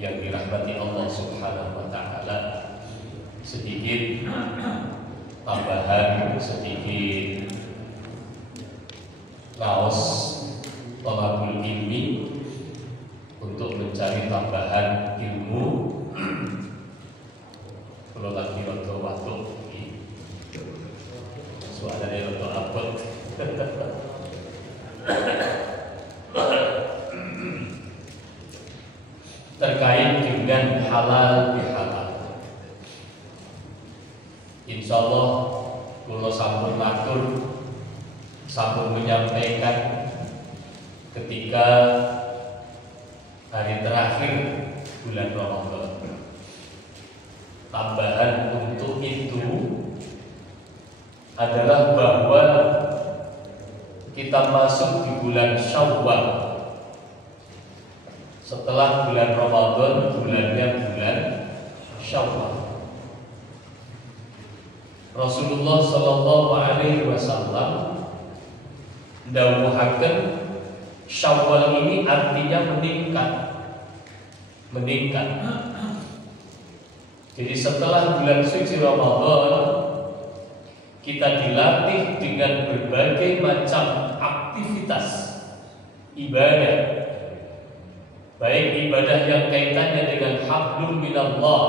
yang dirahmati Allah Subhanahu wa taala, sedikit tambahan, sedikit kaos thalabul ilmi untuk mencari tambahan ilmu. Kalau lagi untuk waktu suaranya untuk abot terkait dengan halal bihalal. Insya Allah kalau sampun matur, sampun menyampaikan ketika hari terakhir bulan Ramadan. Tambahan untuk itu adalah bahwa kita masuk di bulan Syawal. Setelah bulan Ramadan, bulannya bulan Syawal. Rasulullah Shallallahu Alaihi Wasallam dawuhaken Syawal ini artinya meningkat. Jadi setelah bulan suci Ramadan, kita dilatih dengan berbagai macam aktivitas ibadah, baik ibadah yang kaitannya dengan hablum minallah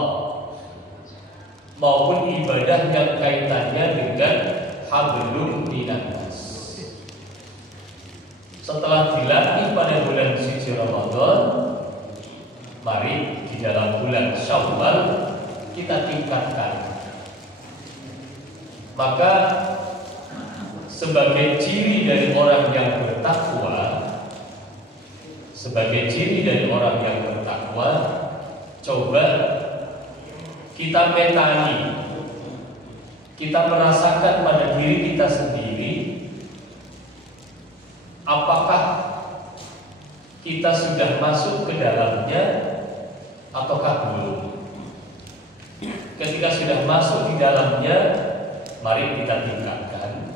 maupun ibadah yang kaitannya dengan hablum minannas. Setelah dilatih pada bulan suci Ramadan, mari di dalam bulan Syawal kita tingkatkan. Maka sebagai ciri dari orang yang bertakwa, coba kita metani, kita merasakan pada diri kita sendiri, apakah kita sudah masuk ke dalamnya ataukah belum. Ketika sudah masuk di dalamnya, mari kita tingkatkan.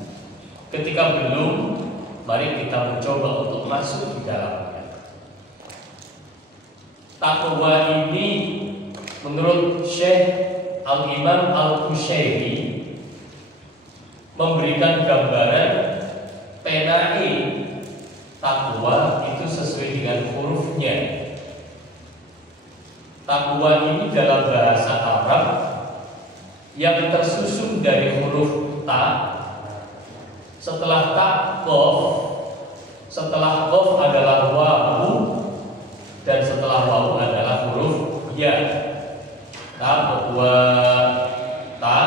Ketika belum, mari kita mencoba untuk masuk di dalamnya. Takwa ini menurut Syekh Al-Imam Al-Qushairi memberikan gambaran tenai takwa itu sesuai dengan hurufnya. Takwa ini dalam bahasa Arab yang tersusun dari huruf ta, setelah ta qaf, setelah qaf adalah wawu, dan setelah wawu adalah huruf ya. Takwa, ta,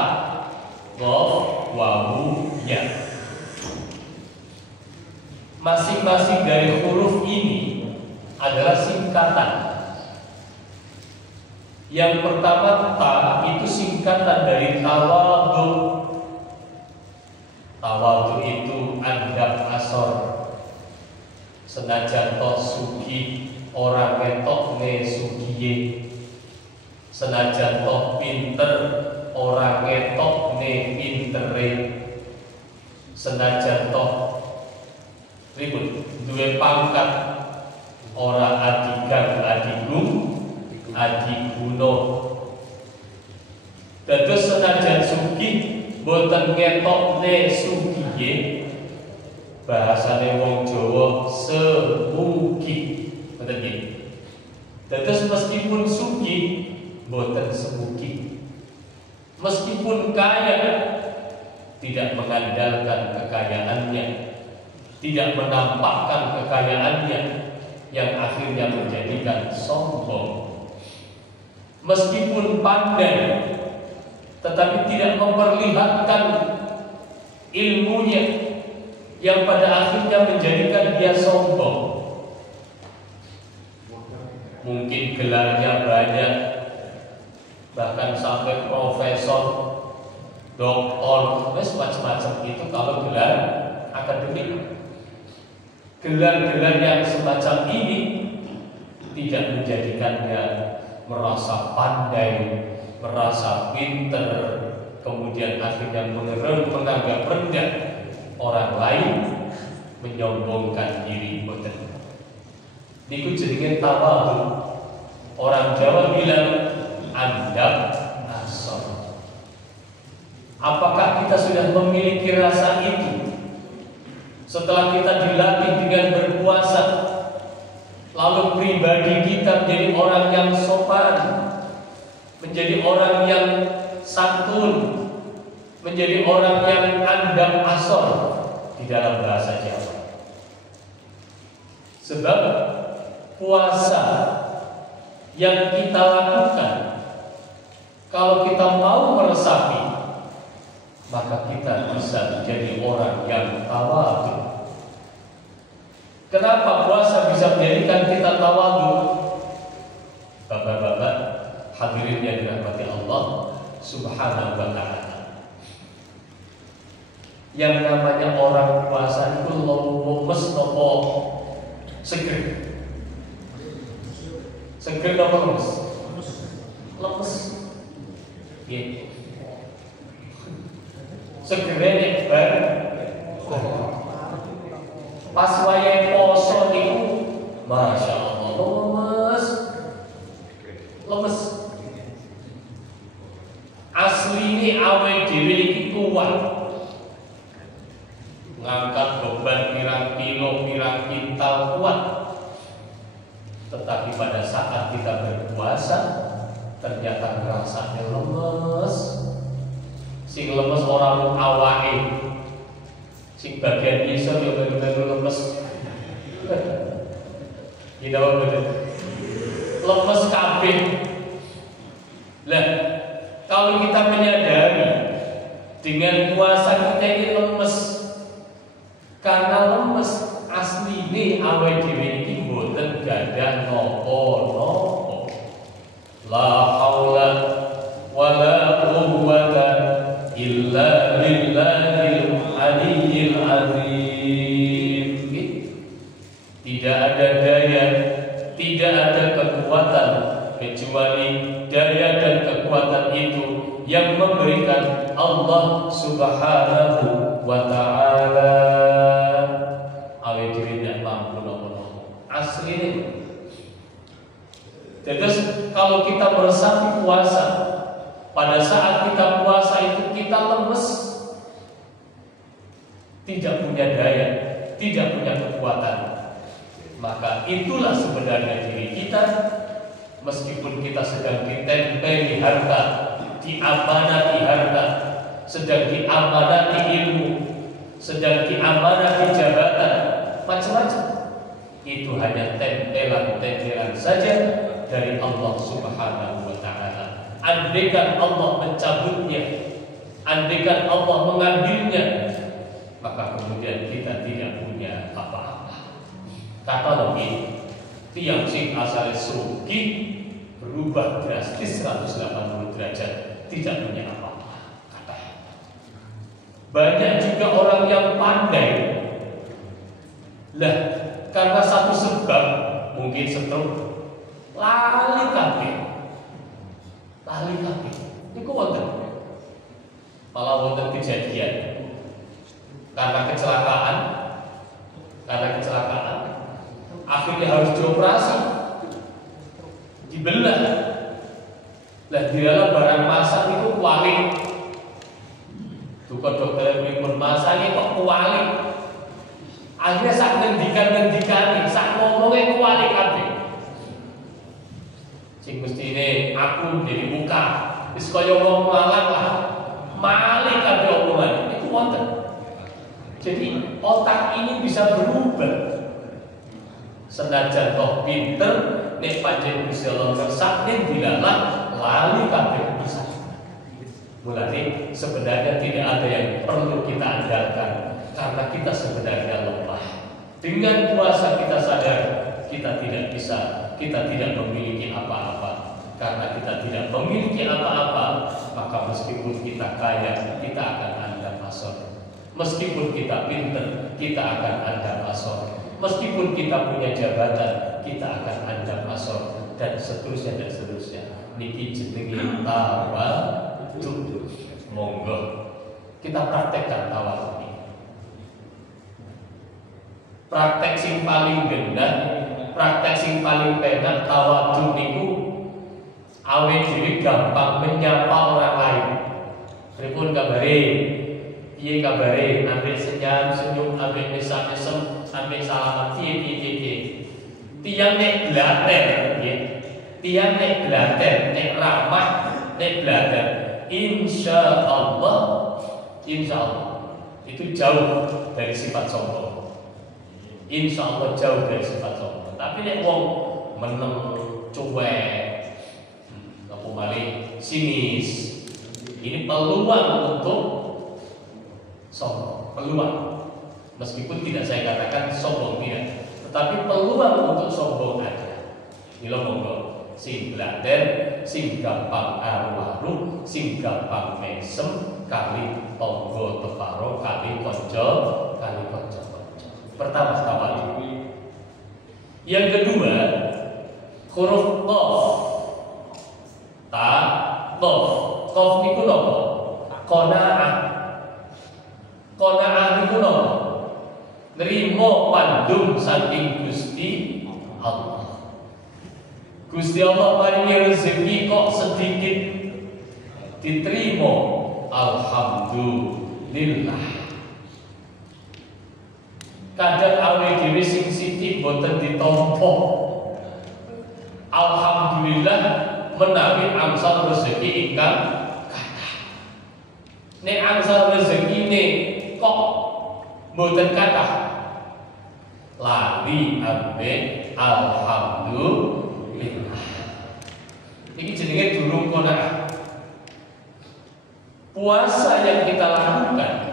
qaf, wawu, ya. Masing-masing dari huruf ini adalah singkatan. Yang pertama ta itu singkatan dari tawadhu. Tawadhu itu andap asor. Senajan toh sugi orang ketok ne sugiye. Senajan toh pinter orang ketok ne pintere. Senajan toh ribut duwe pangkat orang adigang adigung adiguno. Dados senajan sugih boten ngetokne sugiye, bahasane wong Jawa semugi. Ngoten nggih. Dados meskipun sugih boten semugi. Meskipun kaya tidak mengandalkan kekayaannya, tidak menampakkan kekayaannya yang akhirnya menjadikan sombong. Meskipun pandai tetapi tidak memperlihatkan ilmunya yang pada akhirnya menjadikan dia sombong. Mungkin gelarnya banyak, bahkan sampai profesor, doktor, macam-macam itu kalau gelar akademik. Gelar-gelar yang semacam ini tidak menjadikannya merasa pandai, merasa pinter, kemudian akhirnya menganggap rendah orang lain, menyombongkan diri. Niku jenenge tawadhu. Orang memiliki rasa itu, setelah kita dilatih dengan berpuasa, lalu pribadi kita menjadi orang yang sopan, menjadi orang yang santun, menjadi orang yang andam asor di dalam bahasa Jawa. Sebab puasa yang kita lakukan, kalau kita mau meresapi, maka kita bisa menjadi orang yang tawadhu. Kenapa puasa bisa menjadikan kita tawadhu? Bapak-bapak hadirin yang dirahmati Allah Subhanahu wa ta'ala, yang namanya orang puasa itu lemes nopo seger. Seger nopo lemes? Lemes. Nggih. Segere bar pas wayahe poso niku Masya Allah lemes. Asline awake dhewe iki kuat, ngangkat beban pirang kilo, pirang kintal kuat. Tetapi pada saat kita berpuasa, ternyata rasanya lemes. Sing lemes orang awake, sing bagian isor ya bener-bener lemes. Kita bener lemes kabeh. Lah, kalau kita menyadari dengan puasa kita ini lemes, karena lemes asline awake dhewe iki mboten gadah napa-napa. La haula wala quwwata illa billahil aliyyil azim. Tidak ada daya, tidak ada kekuatan kecuali daya dan kekuatan itu yang memberikan Allah Subhanahu wa ta'ala. Awake dhewe ndak mampu napa-napa. Asli ini. Terus kalau kita meresapi puasa, pada saat kita puasa itu kita lemes, tidak punya daya, tidak punya kekuatan, maka itulah sebenarnya diri kita. Meskipun kita sedang ditempeli harta, diamanati harta, sedang diamanati ilmu, sedang diamanati jabatan, macam-macam, itu hanya tempelan-tempelan saja dari Allah Subhanahu wa ta'ala. Andaikan Allah mencabutnya, andaikan Allah mengambilnya, maka kemudian kita tidak punya apa-apa. Kata lagi, tiang sing asal sugih berubah drastis 180 derajat, tidak punya apa-apa. Kata. Banyak juga orang yang pandai, lah karena satu sebab, mungkin stroke, lali kabeh. Niku wonten. Malah wonten kejadian karena kecelakaan, akhirnya harus dioperasi, dibelah. Lah di dalam barang masak itu kuali. Tukar dokter pripun masake kok kuali. Akhirnya sak ngendikan, sak ngomongnya kuali kabeh. Sing mestine aku jadi buka, wis kaya wong malang lah. Mali kabeh omongan itu wonten. Jadi otak ini bisa berubah. Senajan toh pinter, nek pancen Gusti Allah kersane dilalah lali kabeh bisa. Mulane sebenarnya tidak ada yang perlu kita andalkan, karena kita sebenarnya lemah. Dengan puasa kita sadar kita tidak bisa, kita tidak memiliki apa-apa. Karena kita tidak memiliki apa-apa, maka meskipun kita kaya, kita akan andam asor. Meskipun kita pinter, kita akan andam asor. Meskipun kita punya jabatan, kita akan andam asor, dan seterusnya dan seterusnya. Niki jenenge tawadhu. Monggo kita praktekkan tawadhu ini. Praktek sing paling genah, praktek sing paling penak tawadhu niku awake dhewe gampang menyapa orang lain. Pripun kabare? piye kabare, ambek senyum, ambek mesem, ambek salaman, piye. Tiang nek blater, nggih. Tiang nek blater, nek ramah, nek blater, insyaallah itu jauh dari sifat sombong. Insyaallah jauh dari sifat sombong. Tapi nek wong meneng, cuek, apa malih sinis, ini peluang untuk sombong, peluang. Meskipun tidak saya katakan sombong tidak, tetapi peluang untuk sombong ada. Mila monggo sing blater, sing gampang aru-aru, sing gampang mesem, kali tonggo teparo, kali konco. Pertama. Yang kedua, huruf qaf. Ta, qaf. Qaf niku napa? Qanaah. Qanaah niku napa? Nrimo pandum saking Gusti Allah. Gusti Allah paringi rezeki kok sedikit diterima, alhamdulillah. Kadang awake dhewe sing sithik boten ditampa, alhamdulillah menawi angsal rezeki ingkang kathah. Nek angsal rezekine kok boten kathah, lali ambek alhamdulillah. Ini jenenge durung qanaah. Puasa yang kita lakukan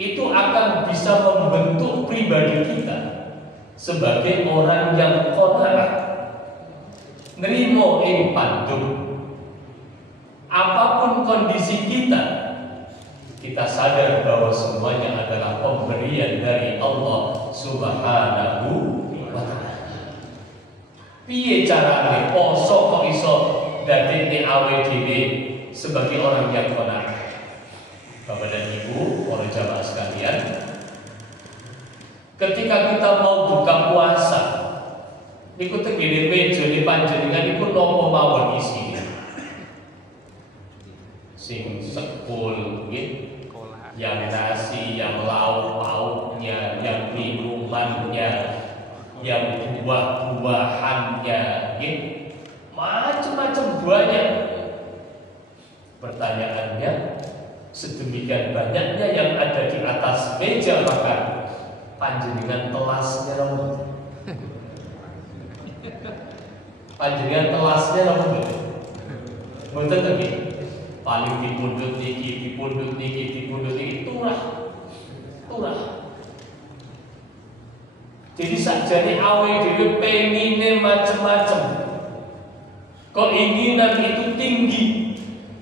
itu akan bisa membentuk pribadi kita sebagai orang yang qanaah, nrimo ing pandum. Apapun kondisi kita sadar bahwa semuanya adalah pemberian dari Allah Subhanahu wa ta'ala. Piye carane poso kok iso dadekne awake dhewe sebagai orang yang qanaah? Bapak dan Ibu, para jamaah sekalian, ketika kita mau buka puasa, niku tengene meja ni panjenengan niku napa mawon isine? Sing sekul nggih, yang nasi, yang lauk-lauknya, yang minumannya, yang buah-buahannya, nggih. Macam-macam banyak. Pertanyaannya, sedemikian banyaknya yang ada di atas meja makan, panjenengan telasnya nomor. Panjenengan telasnya nomor. Mboten to nggih. Paling dipundhut niki, turah. Jadi sakjane awake dhewe pengine macam-macam. Keinginan itu tinggi,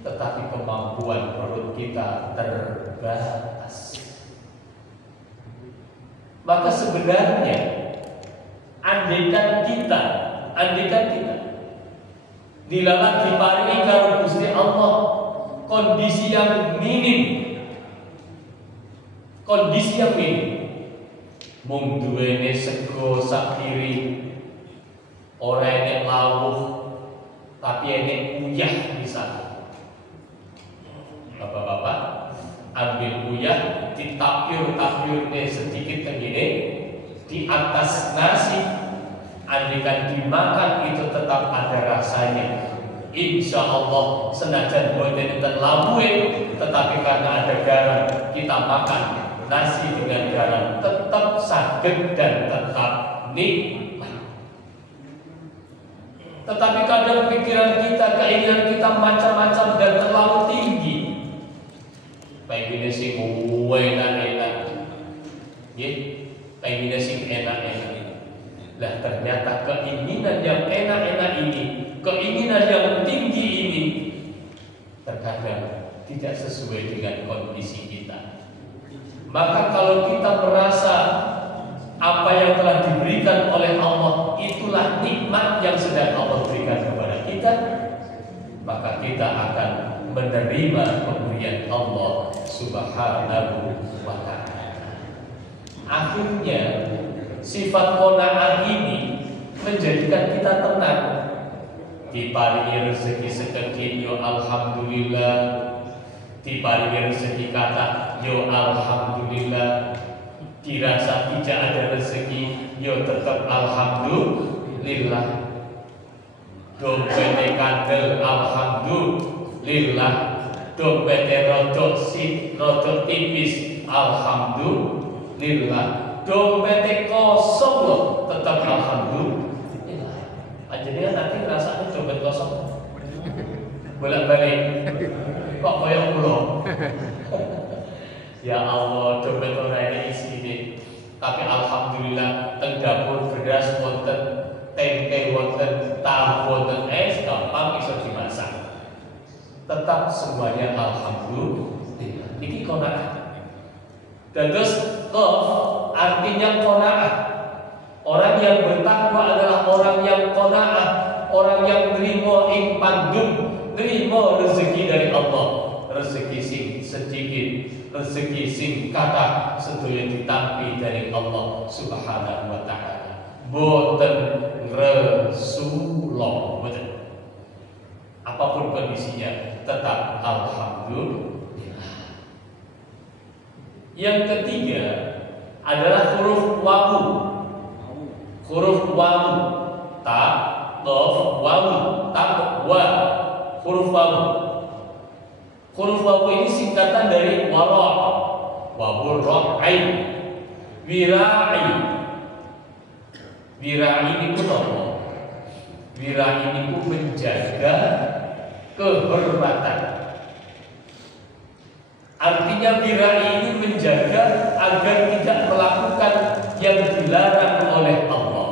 tetapi kemampuan perut kita terbatas. Maka sebenarnya andaikan kita dilalah diparingi karo Gusti Allah kondisi yang minim, mung duwene sego sak piring, ora enek lawuh tapi enek uyah bisa. Bapak-bapak ambil uyah, ditapir-tapirnya sedikit begini di atas nasi, andaikan dimakan itu tetap ada rasanya. Insya Allah senajan boten enten labuhe, tetapi karena ada garam, kita makan nasi dengan garam tetap saged dan tetap nikmat. Tetapi kadang pikiran kita, keinginan kita macam-macam dan terlalu tinggi. Pengen sing enak-enak, ya, pengen sing enak-enak. Lah ternyata keinginan yang enak-enak ini, keinginan yang tinggi ini, terkadang tidak sesuai dengan kondisi kita. Maka kalau kita merasa apa yang telah diberikan oleh Allah itulah nikmat yang sedang Allah berikan kepada kita, maka kita akan menerima pemberian Allah Subhanahu wa ta'ala. Akhirnya sifat qanaah ini menjadikan kita tenang. Diparingi rezeki sekedhik yo alhamdulillah, Diparingi rezeki kata yo alhamdulillah, dirasa tidak ada rezeki yo tetap alhamdulillah. Dompete kandel alhamdulillah, dompete rodok tipis alhamdulillah, dompete kosong loh tetap alhamdulillah. Anjirnya nanti rasanya dompet kosong bolak-balik kok koyok pulau. Ya Allah, dompet orang ini isi ini, tapi alhamdulillah teng dapur beras wonten, tempe wonten, tahu wonten, gampang iso dimasak. Tetap semuanya alhamdulillah. Ini qanaah. Dan terus artinya qanaah. Orang yang bertakwa adalah orang yang qanaah, orang yang nerimo ing pandum, nerimo rezeki dari Allah. Rezeki sing sedikit, rezeki sing kata sedaya ditampi dari Allah Subhanahu wa taala. Boten Rasulullah, boten. Apapun kondisinya tetap alhamdulillah. Yang ketiga adalah huruf wawu. Huruf wawu, ta, qaf, wawu, ta, wa. Huruf wawu. Huruf wawu ini singkatan dari wara', wawul ra'ain, wira'i. Wira'i itu apa? Wira'i itu menjaga kehormatan. Artinya wira'i ini menjaga agar tidak melakukan yang dilarang oleh Allah.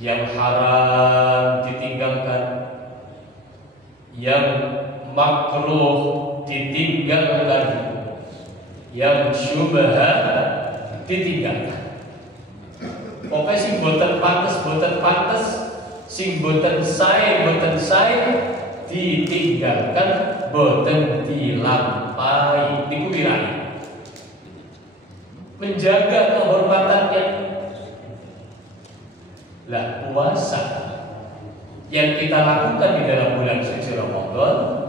Yang haram ditinggalkan, yang makruh ditinggalkan, yang syubhat ditinggalkan. Pokoknya sing boten pantes, sing boten sae ditinggalkan, boten dilampahi. Niku wira'i. Menjaga kehormatannya. Lah puasa yang kita lakukan di dalam bulan suci Ramadan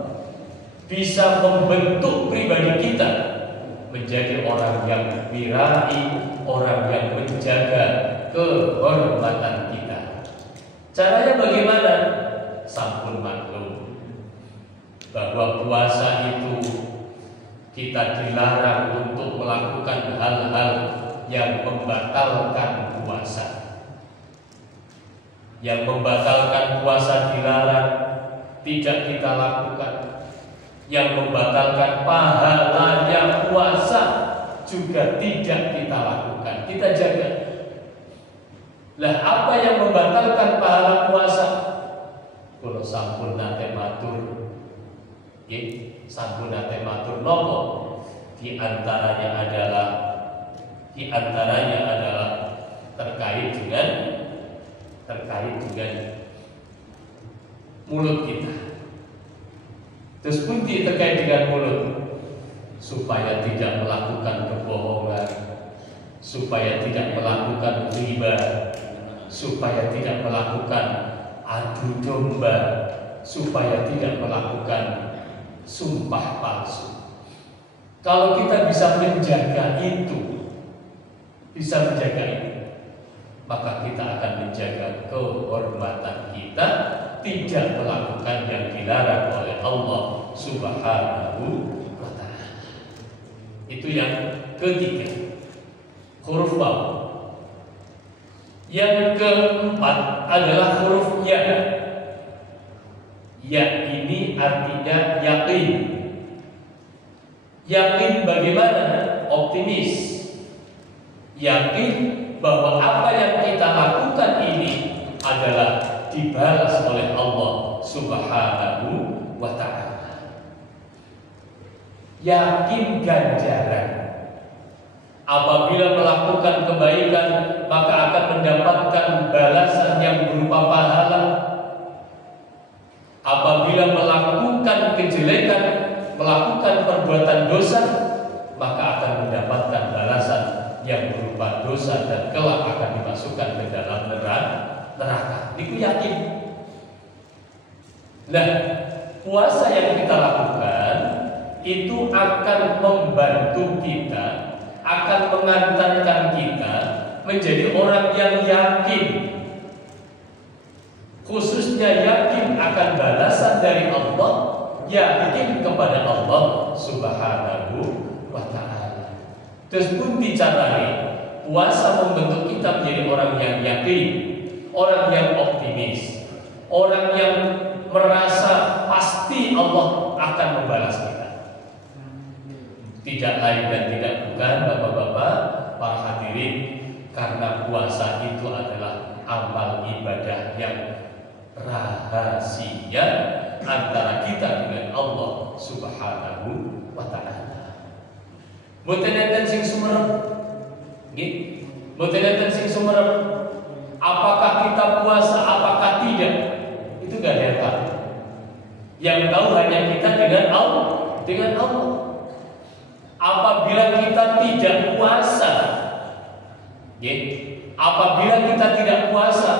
bisa membentuk pribadi kita menjadi orang yang wira'i, orang yang menjaga kehormatan kita. Caranya bagaimana? Sampun maklum bahwa puasa itu kita dilarang untuk melakukan hal-hal yang membatalkan puasa. Yang membatalkan puasa dilarang, tidak kita lakukan. Yang membatalkan pahalanya puasa juga tidak kita lakukan. Kita jaga. Lah apa yang membatalkan pahala puasa? Kalau sampun nate matur, sampun nate matur nopo? Di antaranya adalah terkait dengan mulut kita. Terus pun terkait dengan mulut, supaya tidak melakukan kebohongan, supaya tidak melakukan riba, supaya tidak melakukan adu domba, supaya tidak melakukan sumpah palsu. Kalau kita bisa menjaga itu, maka kita akan menjaga kehormatan kita, tidak melakukan yang dilarang oleh Allah Subhanahu wa ta'ala. Itu yang ketiga, huruf waw. Yang keempat adalah huruf ya. Ya ini artinya yakin. Yakin bagaimana? Optimis. Yakin bahwa apa yang kita lakukan ini adalah dibalas oleh Allah Subhanahu wa ta'ala. Yakin ganjaran. Apabila melakukan kebaikan, maka akan mendapatkan balasan yang berupa pahala. Apabila melakukan kejelekan, melakukan perbuatan dosa, maka akan mendapatkan balasan yang berupa dosa dan kelak akan dimasukkan ke dalam neraka. Niku yakin. Nah, puasa yang kita lakukan itu akan membantu kita, akan mengantarkan kita menjadi orang yang yakin, khususnya yakin akan balasan dari Allah, yakin kepada Allah Subhanahu wa ta'ala. Terus pun bicara puasa membentuk kita menjadi orang yang yakin, orang yang optimis, orang yang merasa pasti Allah akan membalas kita. Tidak lain dan tidak bukan, bapak-bapak, para hadirin, karena puasa itu adalah amal ibadah yang rahasia antara kita dengan Allah Subhanahu wa ta'ala. Mboten enten sing sumerep. Nggih. Mboten enten sing sumerep. Apakah kita puasa, apakah tidak? Itu enggak ada yang tahu. Yang tahu hanya kita dengan Allah, dengan Allah. Apabila kita tidak puasa, apabila kita tidak puasa,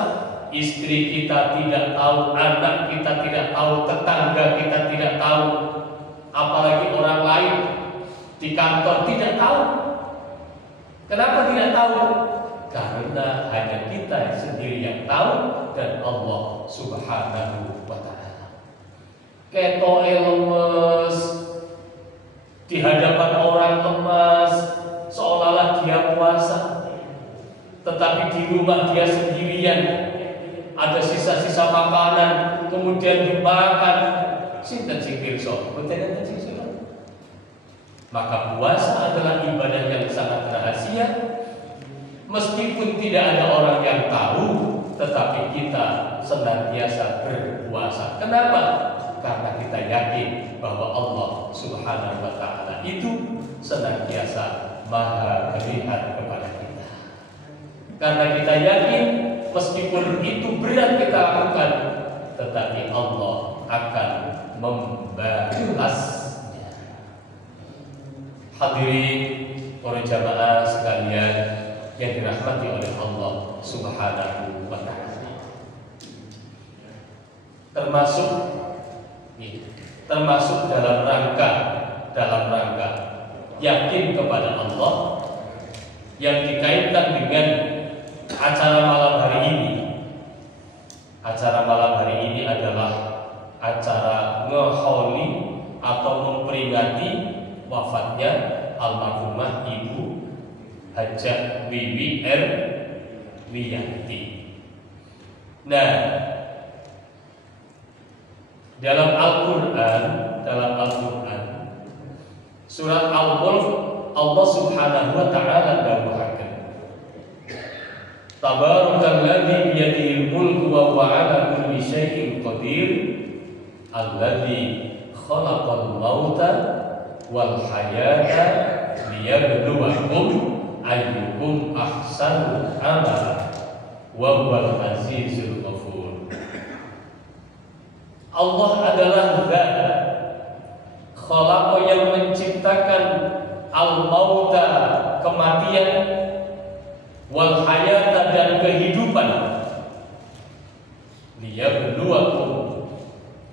istri kita tidak tahu, anak kita tidak tahu, tetangga kita tidak tahu, apalagi orang lain di kantor tidak tahu. Kenapa tidak tahu? Karena hanya kita sendiri yang tahu dan Allah Subhanahu wa ta'ala. Ketoke lemes, di hadapan orang lemas, seolah-olah dia puasa, tetapi di rumah dia sendirian, ada sisa-sisa makanan, kemudian dimakan. Sinten sing pirsa? Mboten enten sing pirsa. Maka puasa adalah ibadah yang sangat rahasia, meskipun tidak ada orang yang tahu, tetapi kita senantiasa berpuasa. Kenapa? Karena kita yakin bahwa Allah Subhanahu wa ta'ala itu senantiasa maha melihat kepada kita. Karena kita yakin meskipun itu berat kita lakukan, tetapi Allah akan membalasnya. Hadirin para jamaah sekalian yang dirahmati oleh Allah Subhanahu wa ta'ala, termasuk dalam rangka yakin kepada Allah yang dikaitkan dengan acara malam hari ini. Acara malam hari ini adalah acara ngeholi atau memperingati wafatnya almarhumah Ibu Hajah Wiwi Wiyanti. Nah, dalam Al-Quran surat Al-Mulk, Allah Subhanahu wa ta'ala dawuhaken, Tabarakalladzi biyadihil mulku wa huwa 'ala kulli syai'in qadir, alladzi khalaqal mauta wal hayata liyabluwakum ayyukum ahsanu amala wa huwal azizul ghafur. Allah adalah Zat khalaqa yang menciptakan al-mauta, kematian, wal hayata, dan kehidupan, liyabluwakum,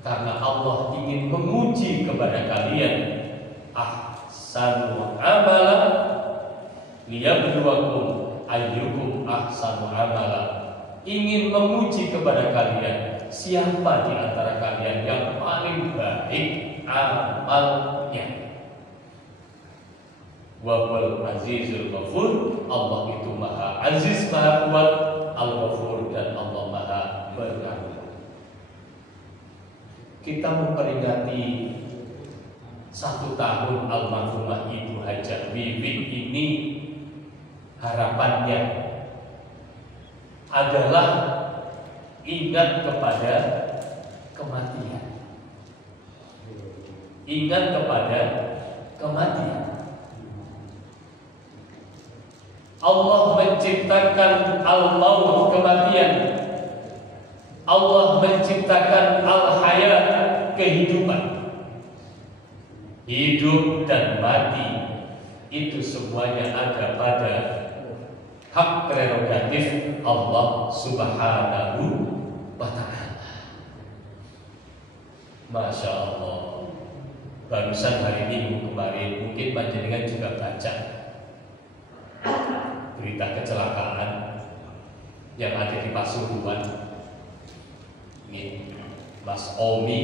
karena Allah ingin menguji kepada kalian, ahsanu amala, liyabluwakum ayyukum ahsanu amala, ingin menguji kepada kalian siapa di antara kalian yang paling baik amalnya. Wa huwal azizul ghafur, Allah itu maha aziz, maha kuat, al-ghafur, dan Allah maha pengampun. Kita memperingati 1 tahun almarhumah Ibu Hajah Wiwi ini, harapannya adalah ingat kepada kematian. Ingat kepada kematian. Allah menciptakan al-maut, kematian. Allah menciptakan al-hayat, kehidupan. Hidup dan mati itu semuanya ada pada hak prerogatif Allah Subhanahu wa ta'ala. Masya Allah. Barusan hari Minggu kemarin mungkin panjenengan juga baca berita kecelakaan yang ada di Pasuruan. Ini Mas Omi,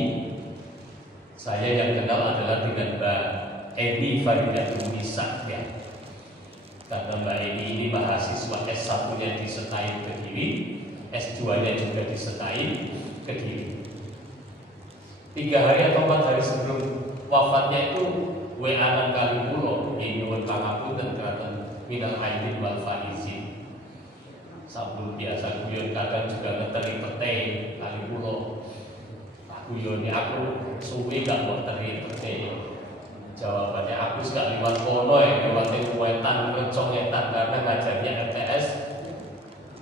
saya yang kenal adalah dengan Mbak Eni Faridatul Nisa ya. Karena Mbak Eni ini mahasiswa S1-nya di Setain Kediri, S2-nya juga di Setain Kediri. 3 hari atau 4 hari sebelum wafatnya itu WA-an kali pulau nyuwun pangapunten kraton minal aidin wal faizin. Sabtu biasa guyon kadang juga ngeteri pete kali pulau. Guyone aku suwi gak mau teri pete. Jawabannya aku gak liwat kono ya, lewat wetan recong etan karena ngajarnya MTS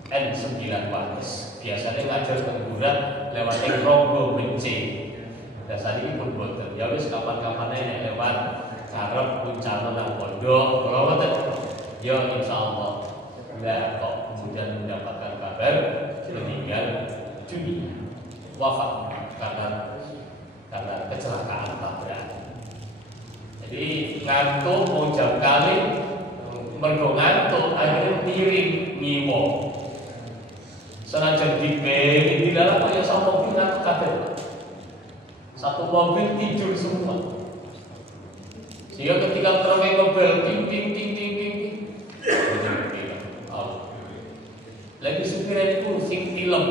N9 Paris. Biasanya ngajar tenggurat lewat Ronggo Bence. Dasar ini pun boten. Ya wis kapan-kapan aja lewat ngarep puncak nang pondok. Kalau boten, ya insyaallah. Enggak kok kemudian mendapatkan kabar meninggal dunia, wafat karena kecelakaan tabrak. Jadi ngantuk mau jam kali mergo ngantuk akhirnya miring ngiwo. Senajan di dalam kayak sama mobil ngantuk kabeh. Satu mobil tidur semua. Sehingga ketika truknya ngobel ting ting ting ting ting. Lagi supirnya itu sing tilem.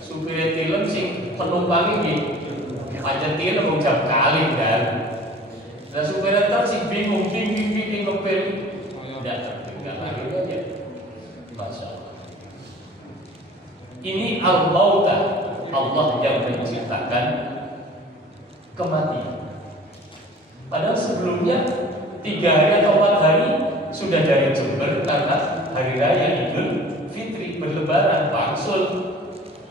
Supirnya tilem sing penumpangnya nggih. Pancen tilem wong jam kali kan. Lah supirnya truk sing bingung ting ting ting ting ngobel. Enggak lagi aja. Masya Allah. Ini al-mauta, Allah yang menciptakan kematian. Padahal sebelumnya 3 hari atau 4 hari sudah dari Jember karena hari raya Idul Fitri berlebaran Wangsul.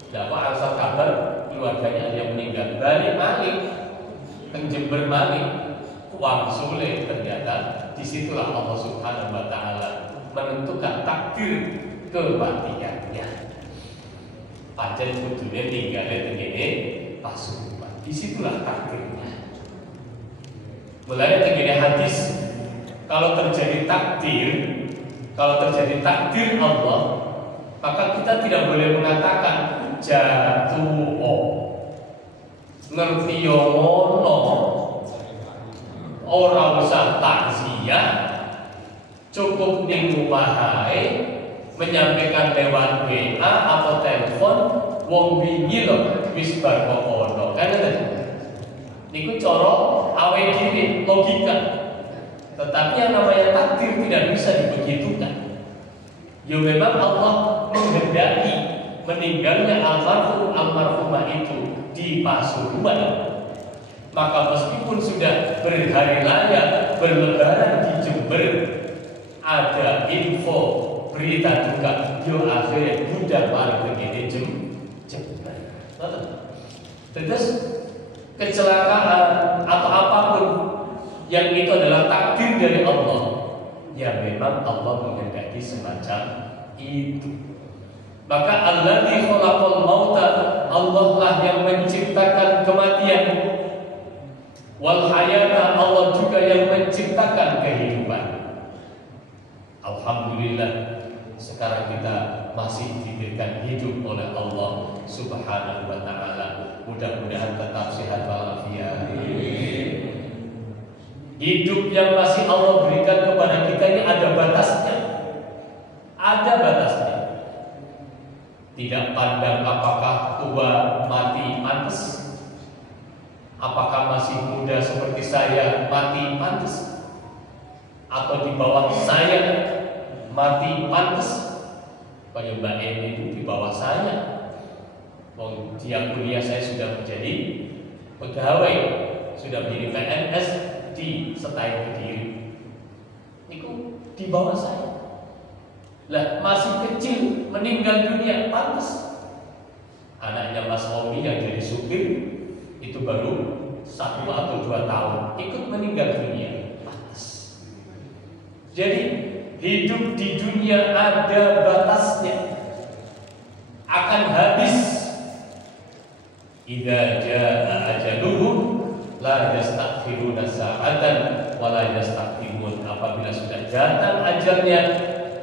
Dapat asal kabar keluarganya yang meninggal balik malih ke Jember malih Wangsule. Ternyata disitulah Allah Subhanahu Wa Taala menentukan takdir kematiannya. Pancen kudune tinggalnya begini Pasuruan. Disitulah takdirnya. Mulai begini hadis, kalau terjadi takdir Allah, maka kita tidak boleh mengatakan jatuh ngerti ngono, ora usah takziah, cukup ning omahe menyampaikan lewat WA atau telepon wong wingi lho wis bar kono kan itu. Niku cara awake dhewe logika. Tetapi yang namanya takdir tidak bisa dibegitukan. Ya memang Allah menghendaki meninggalnya almarhumah itu di Pasuruan. Maka meskipun sudah berhari raya berlebaran di Jember, ada info berita juga yo akhirnya budak balik begini Jember. Terus kecelakaan atau apapun yang itu adalah takdir dari Allah, ya memang Allah menghendaki semacam itu. Maka alladzi khalaqal mauta, Allah lah yang menciptakan kematian, wal hayata, Allah juga yang menciptakan kehidupan. Alhamdulillah sekarang kita masih diberikan hidup oleh Allah Subhanahu Wa Taala. Mudah-mudahan tetap sehat walafiat. Hidup yang masih Allah berikan kepada kita ini ada batasnya. Ada batasnya. Tidak pandang apakah tua mati pantas, apakah masih muda seperti saya mati pantas, atau di bawah saya mati pantas. Kayak Mbak Eni itu di bawah saya. Dia kuliah saya sudah menjadi pegawai, sudah menjadi PNS di Setain Kediri. Itu di bawah saya. Lah masih kecil meninggal dunia pantas. Anaknya Mas Omi yang jadi supir itu baru 1 atau 2 tahun ikut meninggal dunia pantas. Jadi hidup di dunia ada batasnya, akan habis. Idza jaa ajaluhum la yastakhiruna sa'atan wa la yastaqdimun. Apabila sudah datang ajalnya,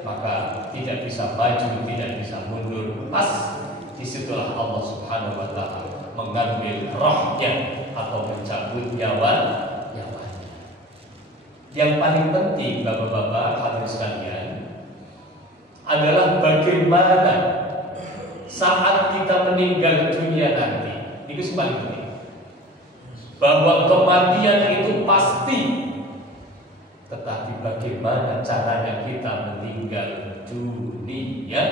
maka tidak bisa maju, tidak bisa mundur. Pas disitulah Allah Subhanahu wa ta'ala mengambil rohnya atau mencabut nyawanya. Yang paling penting bapak-bapak hadirin sekalian adalah bagaimana saat kita meninggal dunia nanti. Itu paling penting. Bahwa kematian itu pasti, tetapi bagaimana caranya kita meninggal dunia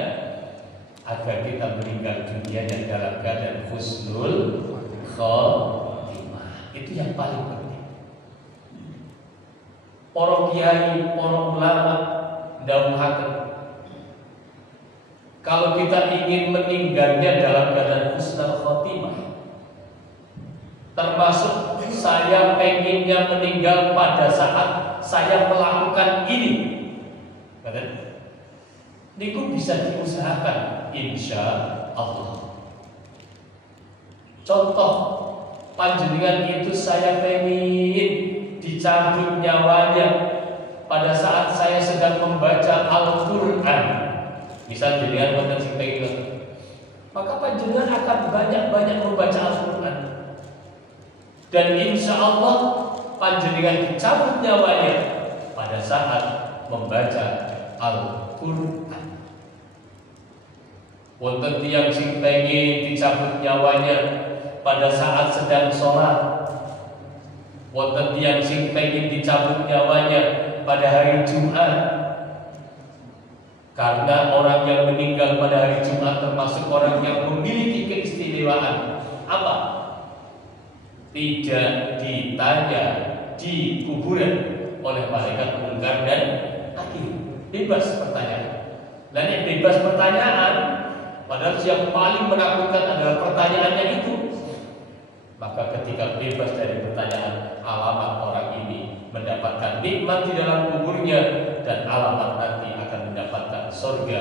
agar kita meninggal dunia dalam keadaan husnul khotimah. Itu yang paling penting. Para kiai, para ulama ndhawuhaken, kalau kita ingin meninggalnya dalam keadaan husnul khotimah, termasuk saya pengennya meninggal pada saat saya melakukan ini, niku bisa diusahakan insya Allah. Contoh panjenengan itu saya pengen dicabut nyawanya pada saat saya sedang membaca Al-Quran. Misal jenengan wonten sing pengen, maka panjenengan akan banyak-banyak membaca Al-Quran. Dan insya Allah panjenengan dicabut nyawanya pada saat membaca Al-Quran. Wonten tiyang sing pengen dicabut nyawanya pada saat sedang sholat. Wonten tiyang sing pengen dicabut nyawanya pada hari Jumat. Karena orang yang meninggal pada hari Jumat termasuk orang yang memiliki keistimewaan. Apa? Tidak ditanya di kuburan oleh malaikat Munkar dan Nakir. Bebas pertanyaan. Dan yang bebas pertanyaan, padahal yang paling menakutkan adalah pertanyaannya itu. Maka ketika bebas dari pertanyaan, alamat orang ini mendapatkan nikmat di dalam kuburnya dan alamat nanti akan mendapatkan surga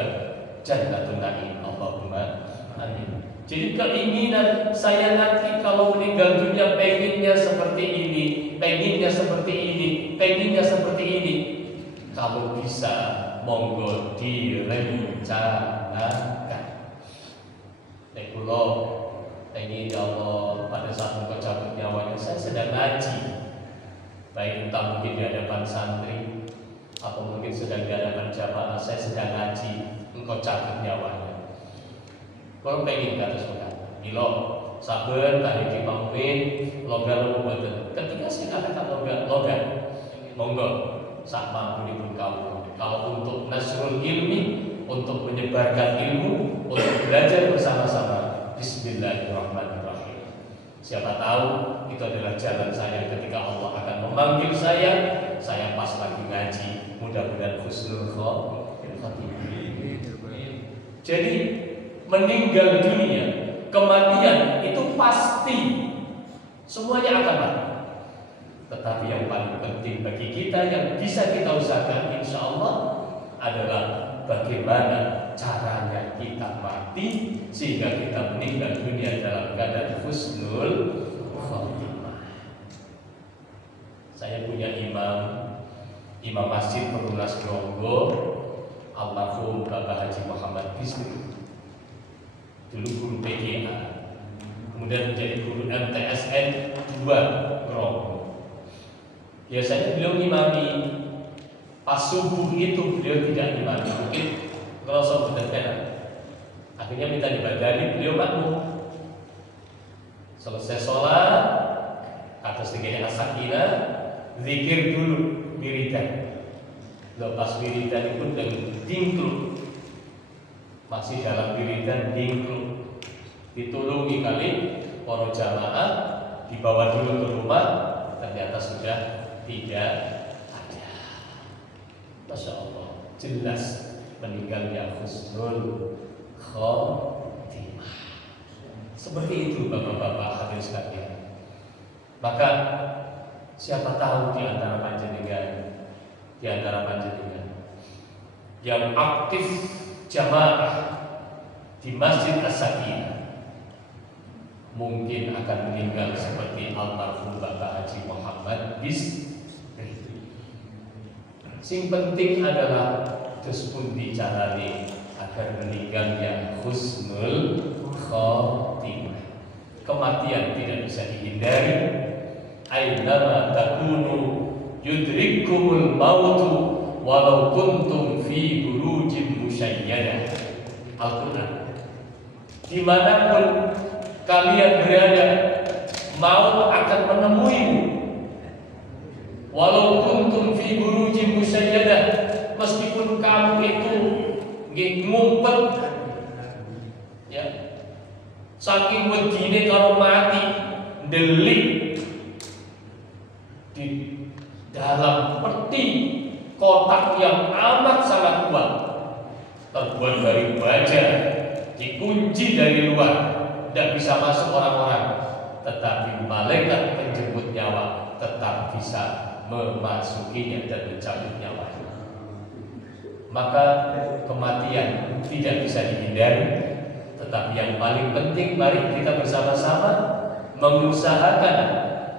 Jannatun Na'im. Allahumma amin. Jadi keinginan saya nanti kalau meninggal dunia pengennya seperti ini, pengennya seperti ini, pengennya seperti ini. Kalau bisa monggo direncanakan. Nek kula pengen ya Allah pada saat engkau cabut nyawanya saya sedang ngaji. Baik entah mungkin di hadapan santri atau mungkin sedang di hadapan jamaah, saya sedang ngaji, engkau cabut nyawanya. Kalau pengen kata saudara, milo sabar kahiji pamimpin logan mboten. Ketika saya katakan logan, monggo sak mampunipun kaum. Kalau untuk nasrul ilmi, untuk menyebarkan ilmu, untuk belajar bersama-sama, bismillahirrahmanirrahim. Siapa tahu itu adalah jalan saya ketika Allah akan memanggil saya pas lagi ngaji. Mudah-mudahan husnul khotimah. Jadi meninggal dunia, kematian itu pasti, semuanya akan mati. Tetapi yang paling penting bagi kita yang bisa kita usahakan insya Allah adalah bagaimana caranya kita mati sehingga kita meninggal dunia dalam keadaan husnul khotimah. Saya punya imam masjid Perumnas Gronggo, almarhum Bapak Haji Muhammad Bisri. Dulu guru PGA, kemudian menjadi guru MTSN 2 Gronggo. Biasanya beliau ngimami pas subuh itu beliau tidak ngimami, mungkin ngerasa benar-benar. Akhirnya minta dibadani, beliau makmum. Selesai sholat, atas tingginya as-sakinah, zikir dulu, wiridan. Lepas wiridan pun dengan dingkluk. Masih dalam wiridan dingkluk, ditulungi kali para jamaah, dibawa dulu ke rumah, ternyata sudah tidak ada. Masya Allah, jelas meninggalnya husnul khotimah. Seperti itu bapak-bapak hadirin sekalian. Maka siapa tahu di antara panjenengan yang aktif jamaah di Masjid As-Sakinah, mungkin akan meninggal seperti almarhum Bapak Haji Muhammad Bisri. Sing penting adalah terus pun dicarani agar meninggal yang husnul khotimah. Kematian tidak bisa dihindari. Ainama takunu yudrikumul mautu walau kuntum fi burujin musyayyadah. Al-Quran. Dimanapun kalian berada, maut akan menemuimu. Walau kuntum fi burujin musyayyadah, meskipun kamu itu ngumpet, ya, saking wedine kalau mati, delik di dalam peti kotak yang amat sangat kuat, terbuat dari baja, dikunci dari luar, tidak bisa masuk orang-orang, tetapi malaikat penjemput nyawa tetap bisa memasukinya dan mencabut nyawanya. Maka kematian tidak bisa dihindari, tetapi yang paling penting mari kita bersama-sama mengusahakan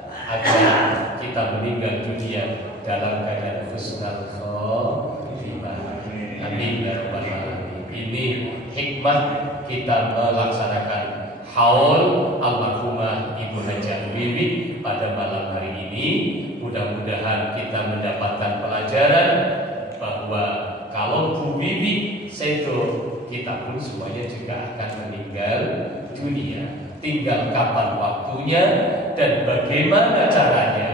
agar kita meninggal dunia dalam keadaan husnul khotimah. Amin ya rabbal alamin. Ini hikmah kita melaksanakan haul almarhumah Ibu Hajah Wiwi pada malam hari ini. Mudah-mudahan kita mendapatkan pelajaran bahwa kalau Bu Wiwi sedo, kita pun semuanya juga akan meninggal dunia. Tinggal kapan waktunya dan bagaimana caranya.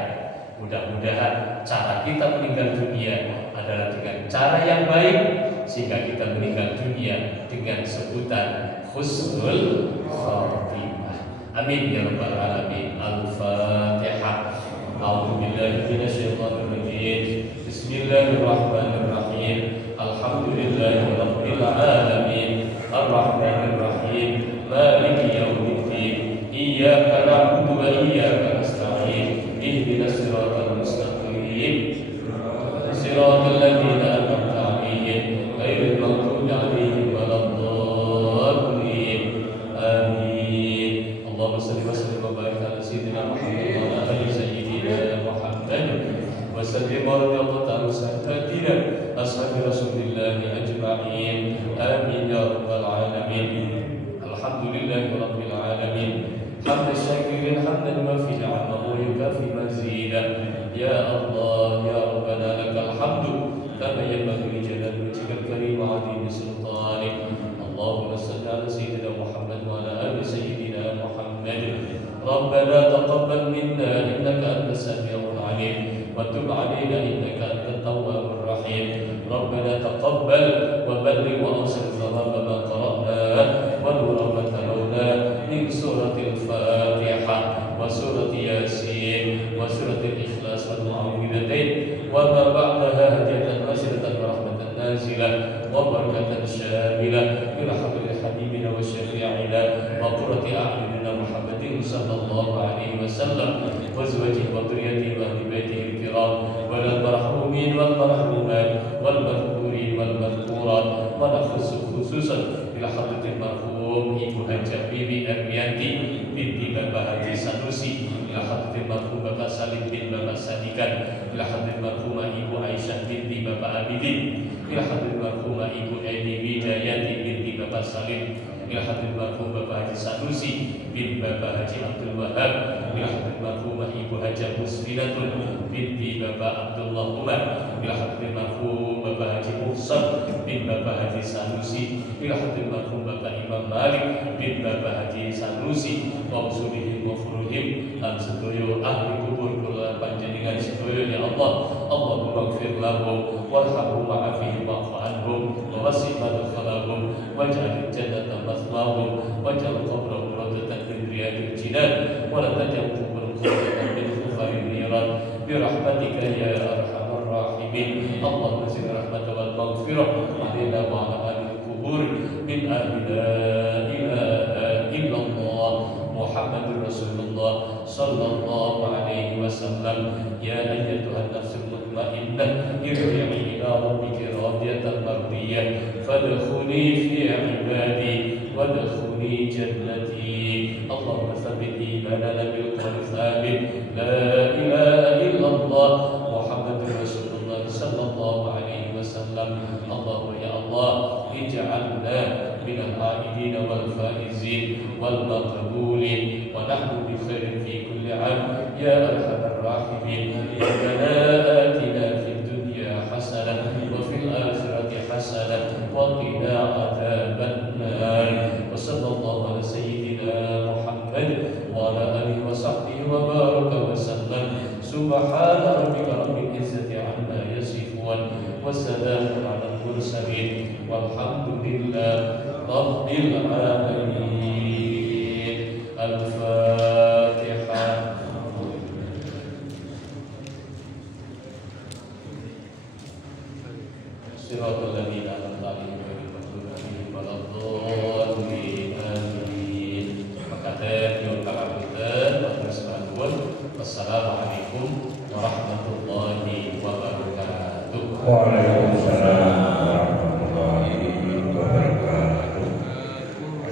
Mudah-mudahan cara kita meninggal dunia adalah dengan cara yang baik, sehingga kita meninggal dunia dengan sebutan husnul khotimah. Amin ya rabbal alamin. Al-Fatihah. A'udzu billahi minasyaitonir rajim. Bismillahirrahmanirrahim. Alhamdulillahi rabbil alamin. Arrahmanir rahim. Maliki yaumiddin. Iyyaka na'budu wa iyyaka nasta'in. Ihdinas siratal mustaqim. Siratal ladzina an'amta 'alaihim ghairil maghdubi 'alaihim waladdallin. Amin. Allahumma shalli wa sallim wa barik ala sayyidina Muhammad wa ala ali sayyidina Muhammad wa sallim wa radiyallahu ta'ala sayyidina ashabi Rasulillah ajma'in. Amin ya rabbal alamin. Alhamdulillahi rabbil alamin. Hamdan syakirin hamdan wafi ni'amahu yukafi mazidah. Ya Allah ya Rabbana lakal hamdu kama yanbaghi li jalali wajhikal karim wa 'azimi sultanik. Allahumma shalli ala sayyidina Muhammad wa ala ali sayyidina Muhammad. Rabbana taqabbal minna innaka antas samiul 'alim wa tub 'alaina innaka antat tawwabur rahim. Rabbana taqabbal wa balligh wa awsil thawaba ma qara'na wa nura ma talawna min suratil Fatihah wa surati Yasin wa suratil Ikhlas wa Mu'awwidhatain wa ma ba'daha hadiyatan nasiratan wa rahmatan nazilah wa barakatan syamilah bi rahmatil habibina wa syafi'ina wa qurrati a'yunina Muhammadin sallallahu alaihi wasallam wa azwajihi wa dhurriyyatihi wa ahli baitihi al-kiram wa lil marhumin wal marhumat wal maghfurin wal maghfurat wa nakhussu khususan ila hadratil marhum Ibu Hajah Wiwi Ermianti binti Bapak Haji Sanusi, ila hadratil marhum Bapak Salim bin Bapak Sadikan, ila hadratil marhumah Ibu Aisyah binti Bapak Abidin, ila hadratil marhumah Ibu Eni Widayati binti Bapak Salim, ila hadratil marhum Bapak Haji Sanusi bin Bapak Haji Abdul Wahab, ila hadratil marhumah Ibu Hajah Musfinatun binti Bapak Abdullah Umar, ila hadratil marhum Bapak Haji Muhsan bin Bapak Haji Sanusi, ila hadratil marhum Bapak Imam Malik bin Bapak Haji Sanusi, wa usulihim wa furuhim lan sedoyo ahli kubur kula panjenengan sedoyo ya Allah. Allahumma ighfir lahum warhamhum wa'afihim wa'fu anhum wa wasi' madkhalahum waj'al jannata mathwahum waj'al qabrahum rawdatan min riyadil jinan wa la taj'al quburahum qubatan min khufarin niran bi rahmatika ya arhamar rahimin. Allahumma zid rahmata wal maghfirah 'alaina wa 'ala ahli kubur min ahli la ilaha illallah Muhammadur Rasulullah sallallahu alaihi wasallam. Ya ayyatuhan nafsul mutmainnah irji'i ila rabbiki radiyatan mardiyah fadkhuli fi ibadi wadkhuli jannati. Allahumma لنا بالقول الثابت لا إله إلا الله محمد رسول الله صلى الله عليه وسلم. اللهم يا الله اجعلنا من العائدين والفائزين والمقبولين ونحن بخير في كل عام يا أرحم الراحمين. ربنا آتنا في الدنيا حسنة وفي الآخرة حسنة وقنا عذاب النار. وصلى الله على سيدنا محمد وعلى آله وصحبه وبارك وسلم. سبحان ربك رب العزة عما يصفون وسلام على المرسلين والحمد لله رب العالمين. الفاتحة. صراط الذين أنعمت عليهم غير المغضوب عليهم ولا الضالين. آمين. Wassalamualaikum warahmatullahi wabarakatuh.